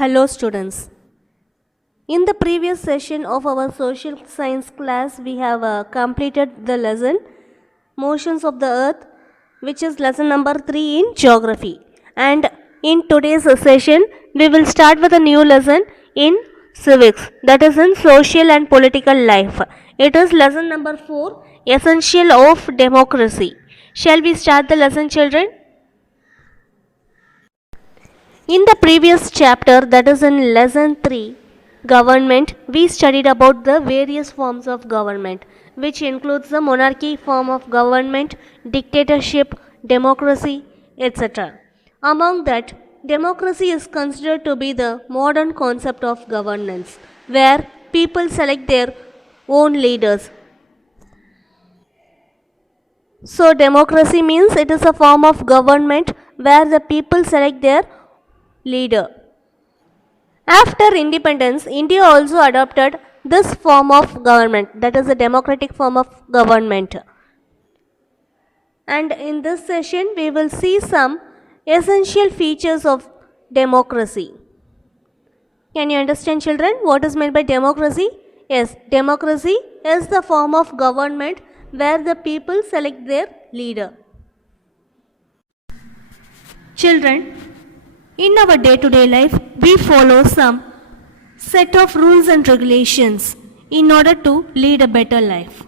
Hello students. In the previous session of our social science class, we have completed the lesson Motions of the Earth, which is lesson number 3 in geography. And in today's session, we will start with a new lesson in civics, that is in social and political life. It is lesson number 4, Essential of Democracy. Shall we start the lesson, children? In the previous chapter, that is in lesson 3, government, we studied about the various forms of government, which includes the monarchy form of government, dictatorship, democracy, etc. Among that, democracy is considered to be the modern concept of governance, where people select their own leaders. So, democracy means it is a form of government where the people select their leader. After independence, India also adopted this form of government, that is a democratic form of government. And in this session, we will see some essential features of democracy. Can you understand, children, what is meant by democracy? Yes, democracy is the form of government where the people select their leader. Children, in our day-to-day life, we follow some set of rules and regulations in order to lead a better life.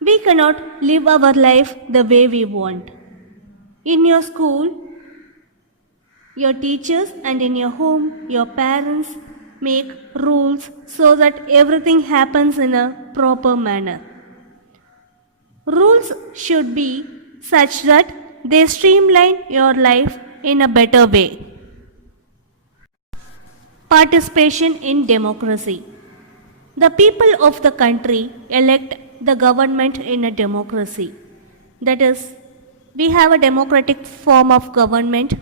We cannot live our life the way we want. In your school, your teachers, and in your home, your parents make rules so that everything happens in a proper manner. Rules should be such that they streamline your life in a better way. Participation in democracy. The people of the country elect the government in a democracy. That is, we have a democratic form of government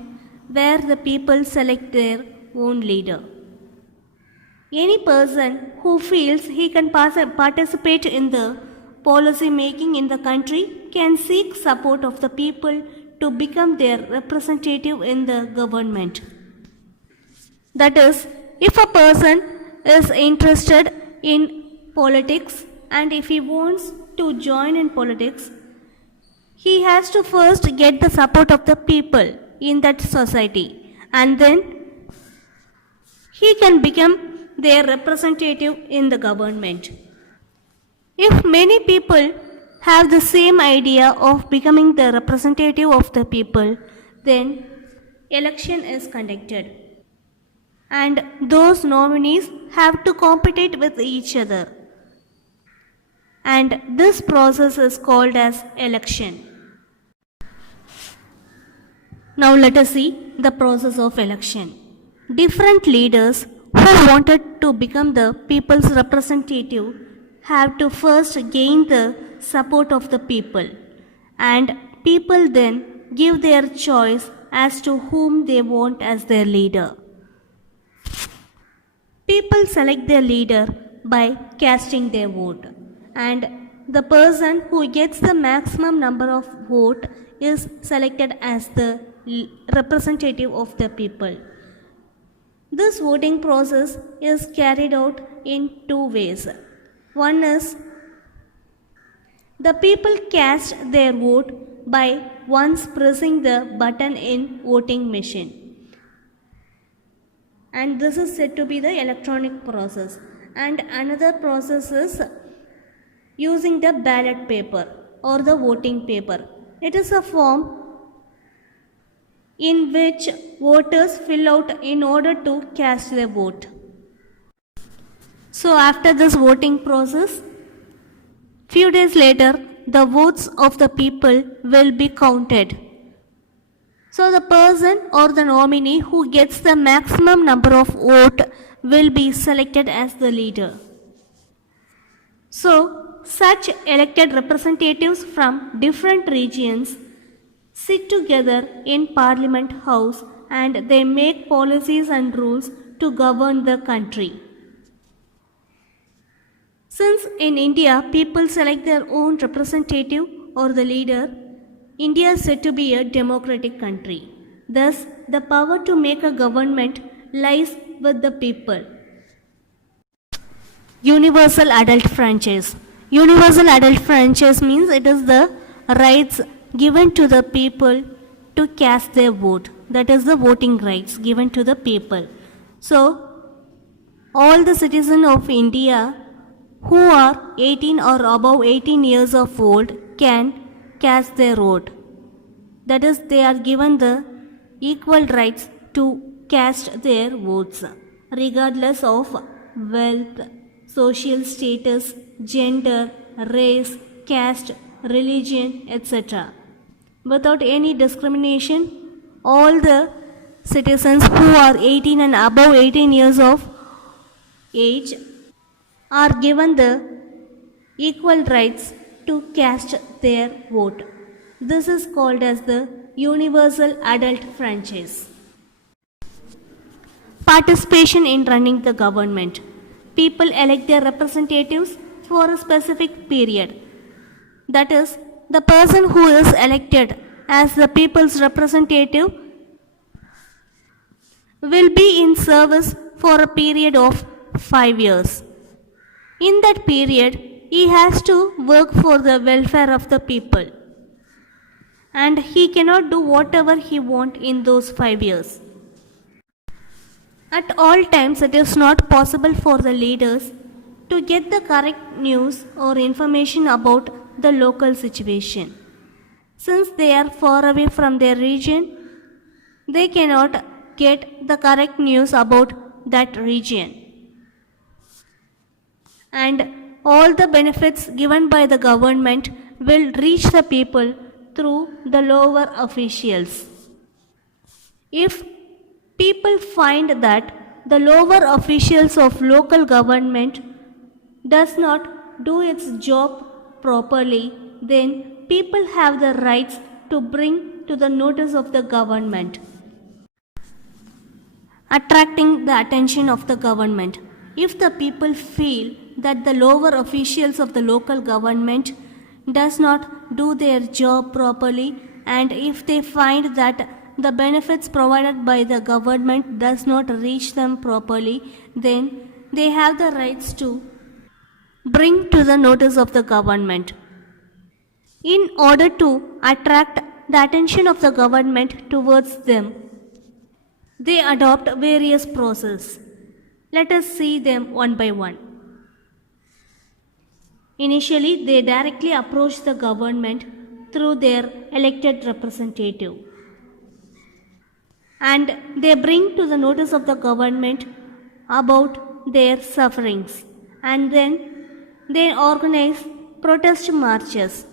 where the people select their own leader. Any person who feels he can participate in the policy making in the country can seek support of the people to become their representative in the government. That is, if a person is interested in politics and if he wants to join in politics, he has to first get the support of the people in that society, and then he can become their representative in the government. If many people have the same idea of becoming the representative of the people, then election is conducted and those nominees have to compete with each other, and this process is called as election. Now let us see the process of election. Different leaders who wanted to become the people's representative have to first gain the support of the people, and people then give their choice as to whom they want as their leader. People select their leader by casting their vote, and the person who gets the maximum number of vote is selected as the representative of the people. This voting process is carried out in two ways. One is the people cast their vote by once pressing the button in voting machine, and this is said to be the electronic process. And another process is using the ballot paper or the voting paper. It is a form in which voters fill out in order to cast their vote. So after this voting process, few days later, the votes of the people will be counted. So the person or the nominee who gets the maximum number of votes will be selected as the leader. So such elected representatives from different regions sit together in Parliament House and they make policies and rules to govern the country. Since in India people select their own representative or the leader, India is said to be a democratic country. Thus, the power to make a government lies with the people. Universal adult franchise. Universal adult franchise means it is the rights given to the people to cast their vote. That is the voting rights given to the people. So, all the citizens of India who are 18 or above 18 years of old can cast their vote. That is, they are given the equal rights to cast their votes, regardless of wealth, social status, gender, race, caste, religion, etc. Without any discrimination, all the citizens who are 18 and above 18 years of age are given the equal rights to cast their vote. This is called as the universal adult franchise. Participation in running the government. People elect their representatives for a specific period. That is, the person who is elected as the people's representative will be in service for a period of 5 years. In that period, he has to work for the welfare of the people, and he cannot do whatever he wants in those 5 years. At all times, it is not possible for the leaders to get the correct news or information about the local situation. Since they are far away from their region, they cannot get the correct news about that region. And all the benefits given by the government will reach the people through the lower officials. If people find that the lower officials of local government does not do its job properly, then people have the rights to bring to the notice of the government. Attracting the attention of the government. If the people feel that the lower officials of the local government does not do their job properly, and if they find that the benefits provided by the government does not reach them properly, then they have the rights to bring to the notice of the government. In order to attract the attention of the government towards them, they adopt various processes. Let us see them one by one. Initially, they directly approach the government through their elected representative, and they bring to the notice of the government about their sufferings, and then they organize protest marches.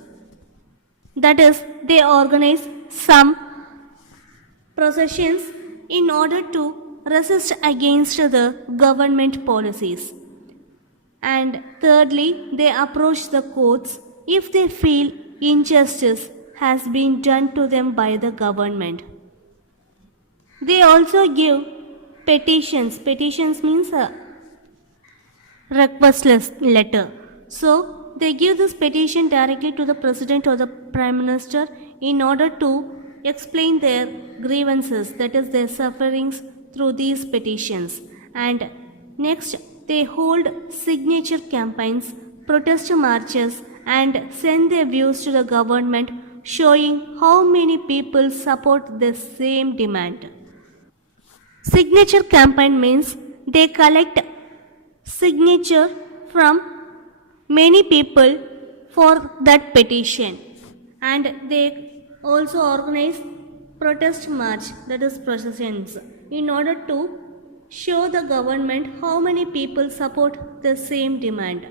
That is, they organize some processions in order to resist against the government policies. And thirdly, they approach the courts if they feel injustice has been done to them by the government. They also give petitions. Petitions means a request letter. So, they give this petition directly to the president or the prime minister in order to explain their grievances, that is, their sufferings through these petitions. And next, they hold signature campaigns, protest marches, and send their views to the government, showing how many people support the same demand. Signature campaign means they collect signature from many people for that petition, and they also organize protest march, that is processions, in order to show the government how many people support the same demand.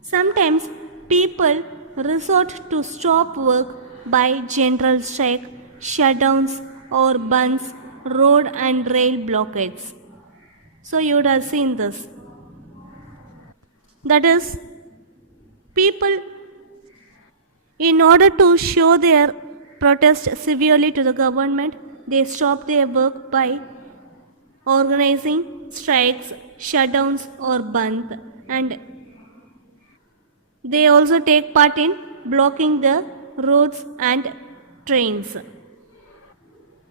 Sometimes people resort to stop work by general strike, shutdowns or bunds, road and rail blockades. So you would have seen this. That is, people, in order to show their protest severely to the government, they stop their work by organizing strikes, shutdowns or bandh, and they also take part in blocking the roads and trains.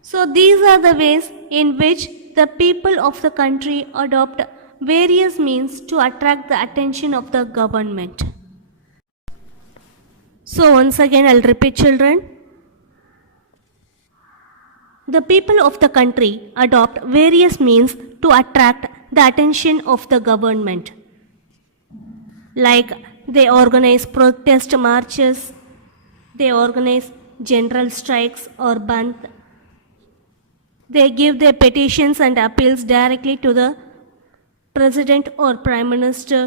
So these are the ways in which the people of the country adopt various means to attract the attention of the government. So once again I'll repeat, children. The people of the country adopt various means to attract the attention of the government. Like they organize protest marches, they organize general strikes or bandh. They give their petitions and appeals directly to the president or prime minister.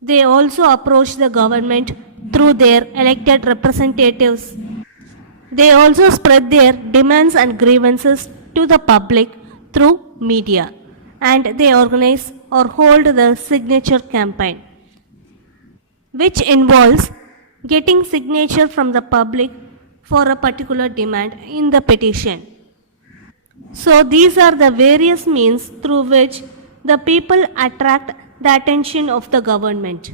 They also approach the government through their elected representatives. They also spread their demands and grievances to the public through media, and they organize or hold the signature campaign, which involves getting signature from the public for a particular demand in the petition. So these are the various means through which the people attract the attention of the government.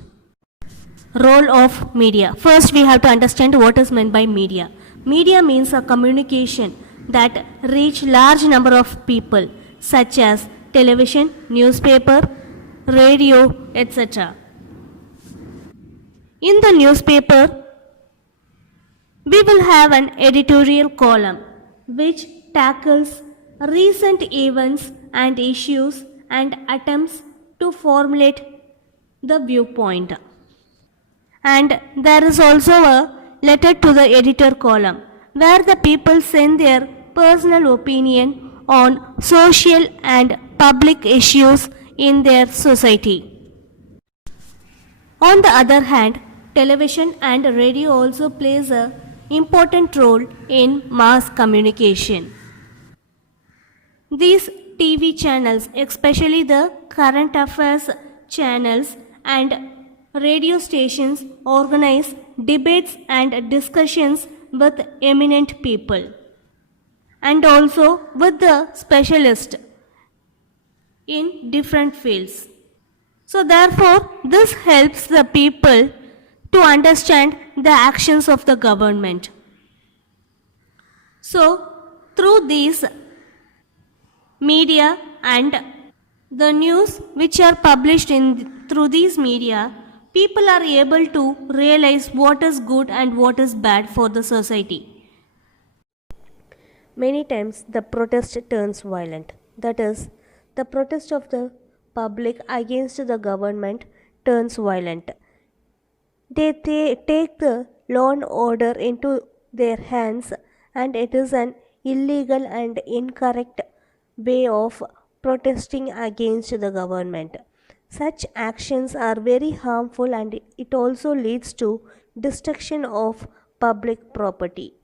Role of media. First we have to understand what is meant by media. Media means a communication that reach large number of people, such as television, newspaper, radio, etc. In the newspaper, we will have an editorial column which tackles recent events and issues and attempts to formulate the viewpoint. And there is also a letter to the editor column where the people send their personal opinion on social and public issues in their society. On the other hand, television and radio also plays an important role in mass communication. These TV channels, especially the current affairs channels and radio stations, organize debates and discussions with eminent people and also with the specialists in different fields. So therefore, this helps the people to understand the actions of the government. So through these media and the news which are published through these media, people are able to realize what is good and what is bad for the society. Many times the protest turns violent. That is, the protest of the public against the government turns violent. They take the law and order into their hands, and it is an illegal and incorrect way of protesting against the government. Such actions are very harmful and it also leads to destruction of public property.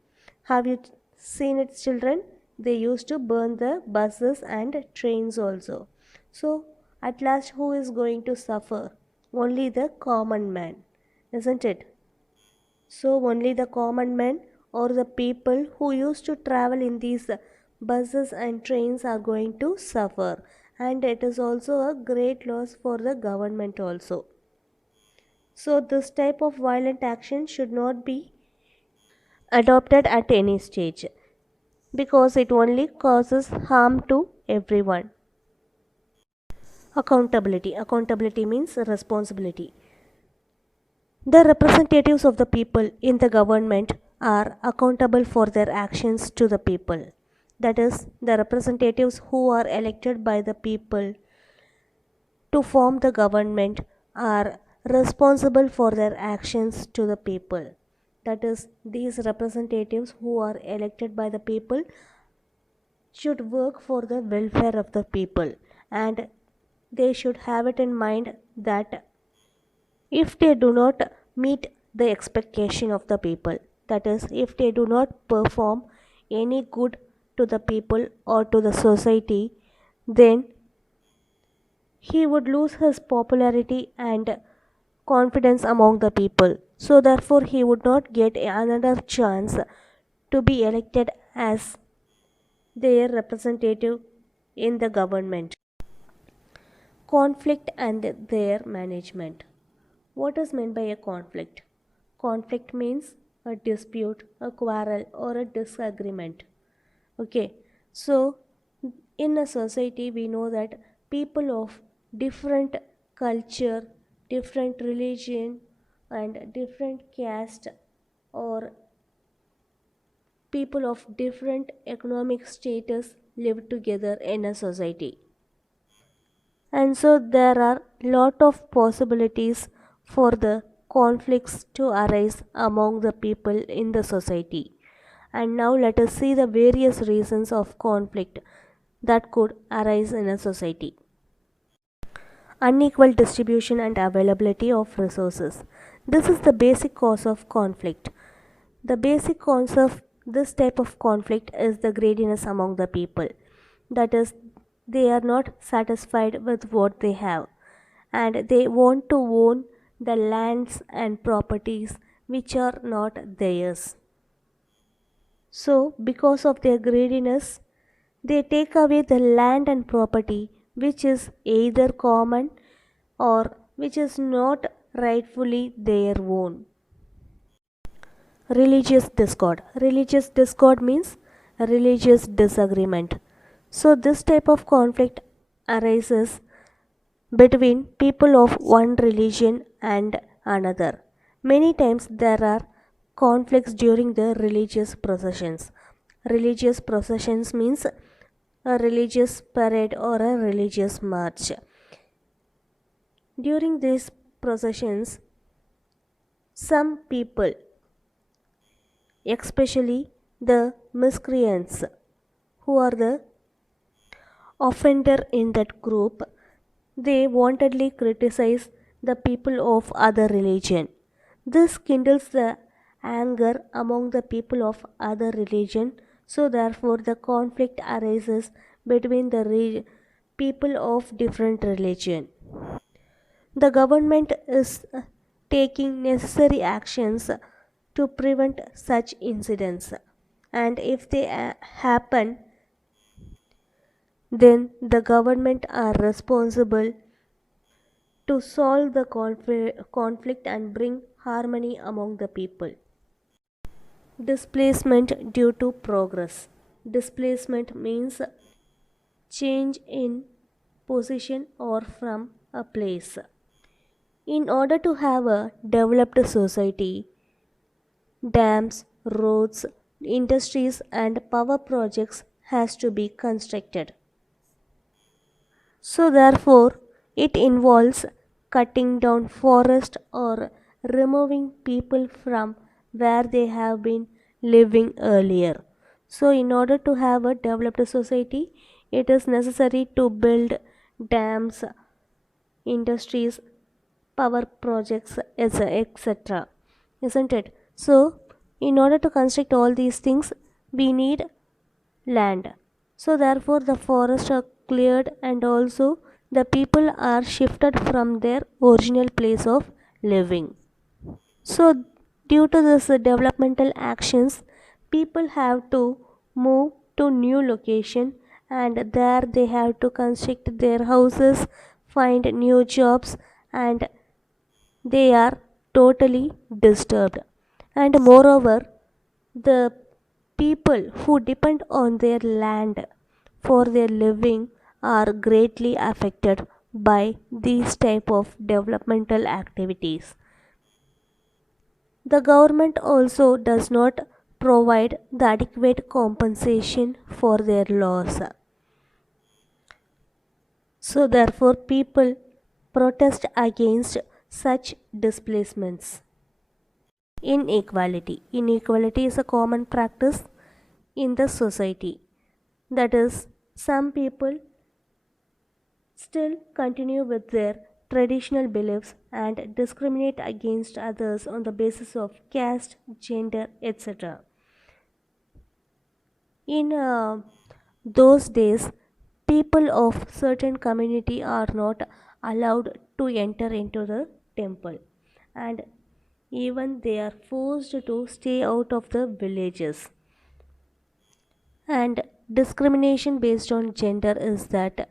Have you seen it, children? They used to burn the buses and trains also. So at last who is going to suffer? Only the common man, isn't it? So only the common man or the people who used to travel in these buses and trains are going to suffer, and it is also a great loss for the government also. So this type of violent action should not be adopted at any stage because it only causes harm to everyone. Accountability. Accountability means responsibility. The representatives of the people in the government are accountable for their actions to the people. That is, the representatives who are elected by the people to form the government are responsible for their actions to the people. That is, these representatives who are elected by the people should work for the welfare of the people, and they should have it in mind that if they do not meet the expectation of the people, that is, if they do not perform any good to the people or to the society, then he would lose his popularity and confidence among the people. So therefore he would not get another chance to be elected as their representative in the government. Conflict and their management. What is meant by a conflict? Conflict means a dispute, a quarrel, or a disagreement. Okay, so In a society, we know that people of different culture, different religion, and different caste, or people of different economic status live together in a society. And so there are lot of possibilities for the conflicts to arise among the people in the society. And now let us see the various reasons of conflict that could arise in a society. Unequal distribution and availability of resources. This is the basic cause of conflict. The basic cause of this type of conflict is the greediness among the people. That is, they are not satisfied with what they have and they want to own the lands and properties which are not theirs. So, because of their greediness, they take away the land and property which is either common or which is not rightfully their own. Religious discord. Religious discord means religious disagreement. So, this type of conflict arises between people of one religion and another. Many times there are conflicts during the religious processions. Religious processions means a religious parade or a religious march. During these processions, some people, especially the miscreants, who are the offender in that group, they wantedly criticize the people of other religion. This kindles the anger among the people of other religion, so therefore the conflict arises between the people of different religion. The government is taking necessary actions to prevent such incidents, and if they happen, then the government are responsible to solve the conflict and bring harmony among the people. Displacement due to progress. Displacement means change in position or from a place. In order to have a developed society, dams, roads, industries and power projects has to be constructed. So therefore, it involves cutting down forest or removing people from where they have been living earlier. So in order to have a developed society, it is necessary to build dams, industries, power projects, etc. Isn't it? So in order to construct all these things, we need land. So therefore the forests are cleared and also the people are shifted from their original place of living. So due to this developmental actions, people have to move to new location and there they have to construct their houses, find new jobs and they are totally disturbed. And moreover, the people who depend on their land for their living are greatly affected by these type of developmental activities. The government also does not provide the adequate compensation for their loss. So therefore people protest against such displacements. Inequality. Inequality is a common practice in the society. That is, some people still continue with their traditional beliefs and discriminate against others on the basis of caste, gender, etc. In those days, people of certain community are not allowed to enter into the temple and even they are forced to stay out of the villages. And discrimination based on gender is that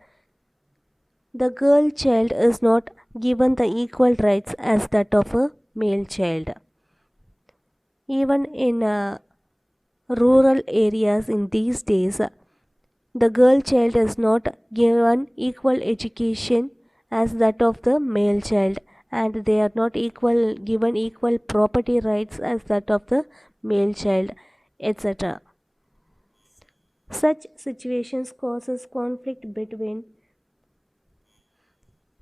the girl child is not given the equal rights as that of a male child. Even in rural areas in these days, the girl child is not given equal education as that of the male child, and they are not given equal property rights as that of the male child, etc. Such situations causes conflict between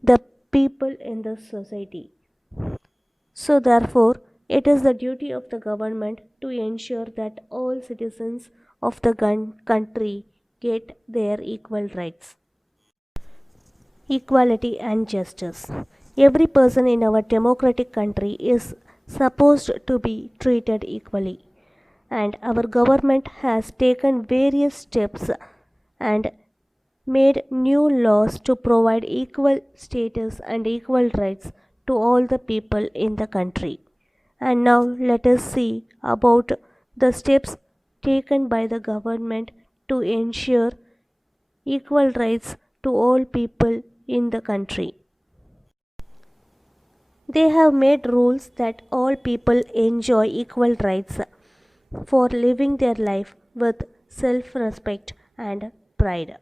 the people in the society. So therefore, it is the duty of the government to ensure that all citizens of the country get their equal rights, equality and justice. Every person in our democratic country is supposed to be treated equally, and our government has taken various steps and made new laws to provide equal status and equal rights to all the people in the country. And now let us see about the steps taken by the government to ensure equal rights to all people in the country. They have made rules that all people enjoy equal rights for living their life with self respect and pride.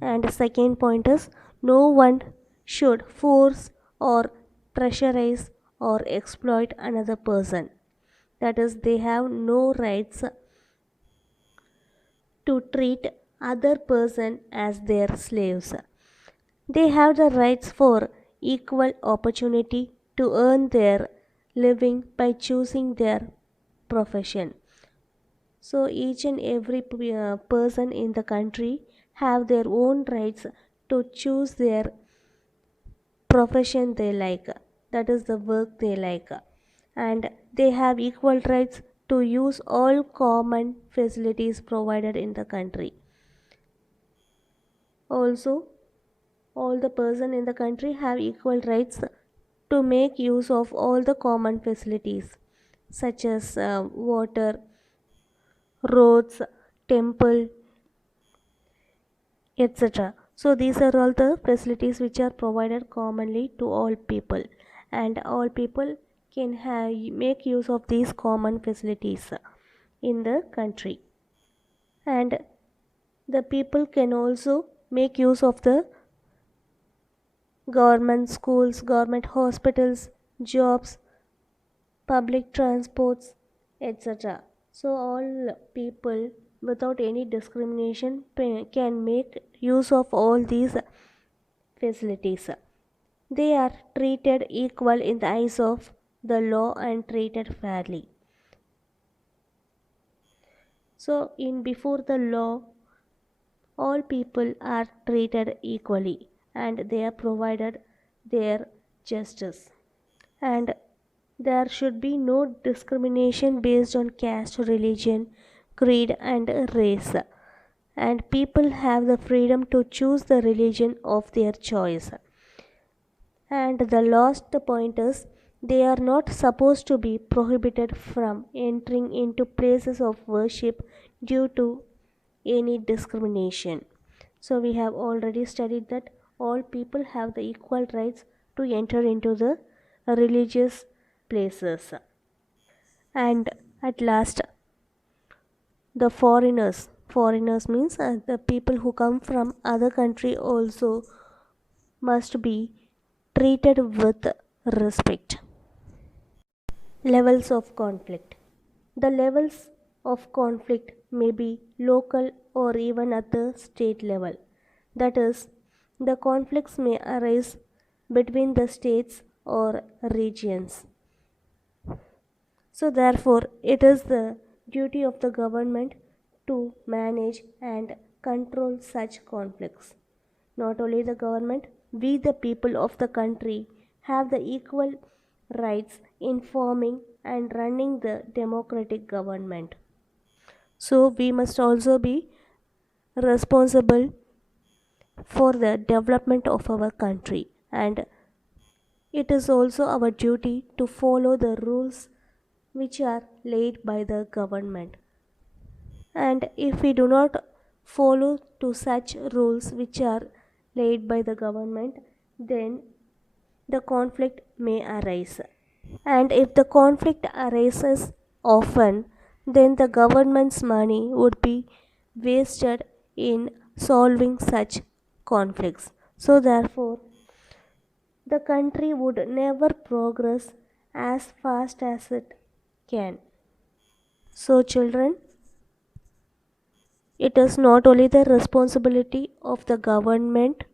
And the second point is, no one should force or pressurize or exploit another person. That is, they have no rights to treat other person as their slaves. They have the rights for equal opportunity to earn their living by choosing their profession. So each and every person in the country have their own rights to choose their profession they like, that is the work they like, and they have equal rights to use all common facilities provided in the country. Also, all the person in the country have equal rights to make use of all the common facilities such as water, roads, temple, etc. So these are all the facilities which are provided commonly to all people, and all people can make use of these common facilities in the country. And the people can also make use of the government schools, government hospitals, jobs, public transports, etc. So all people without any discrimination can make use of all these facilities. They are treated equal in the eyes of the law and treated fairly. So in before the law, all people are treated equally and they are provided their justice. And there should be no discrimination based on caste, religion, creed, and race. And people have the freedom to choose the religion of their choice. And the last point is, they are not supposed to be prohibited from entering into places of worship due to any discrimination. So we have already studied that all people have the equal rights to enter into the religious places. And at last, the foreigners means the people who come from other country also must be treated with respect. Levels of conflict. The levels of conflict may be local or even at the state level. That is, the conflicts may arise between the states or regions. So, therefore, it is the duty of the government to manage and control such conflicts. Not only the government, we the people of the country have the equal rights in forming and running the democratic government. So we must also be responsible for the development of our country, and it is also our duty to follow the rules which are laid by the government. And if we do not follow to such rules which are laid by the government, then the conflict may arise. And if the conflict arises often, then the government's money would be wasted in solving such conflicts. So, therefore, the country would never progress as fast as it can. So, children, it is not only the responsibility of the government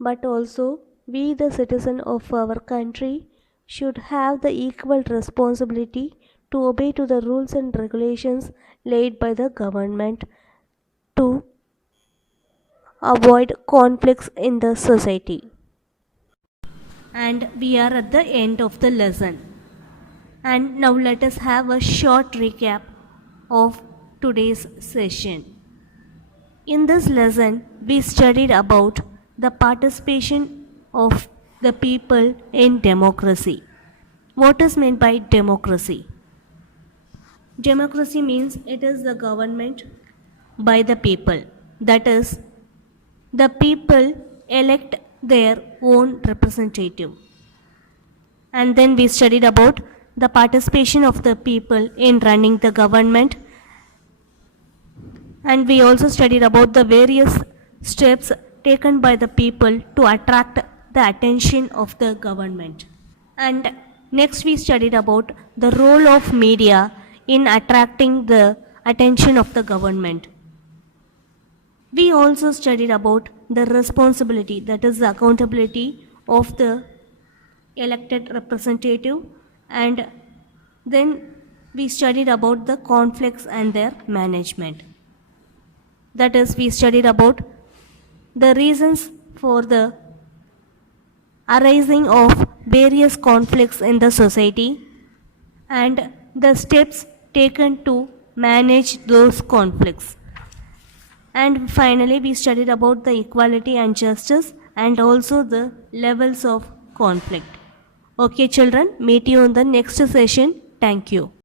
but also we, the citizen of our country, should have the equal responsibility to obey to the rules and regulations laid by the government to avoid conflicts in the society. And we are at the end of the lesson. And now let us have a short recap of today's session. In this lesson, we studied about the participation of the people in democracy. What is meant by democracy? Democracy means it is the government by the people. That is, the people elect their own representative. And then we studied about the participation of the people in running the government, and we also studied about the various steps taken by the people to attract the attention of the government. And next we studied about the role of media in attracting the attention of the government. We also studied about the responsibility, that is the accountability of the elected representative, and then we studied about the conflicts and their management. That is, we studied about the reasons for the arising of various conflicts in the society and the steps taken to manage those conflicts. And finally, we studied about the equality and justice and also the levels of conflict. Okay, children, meet you in the next session. Thank you.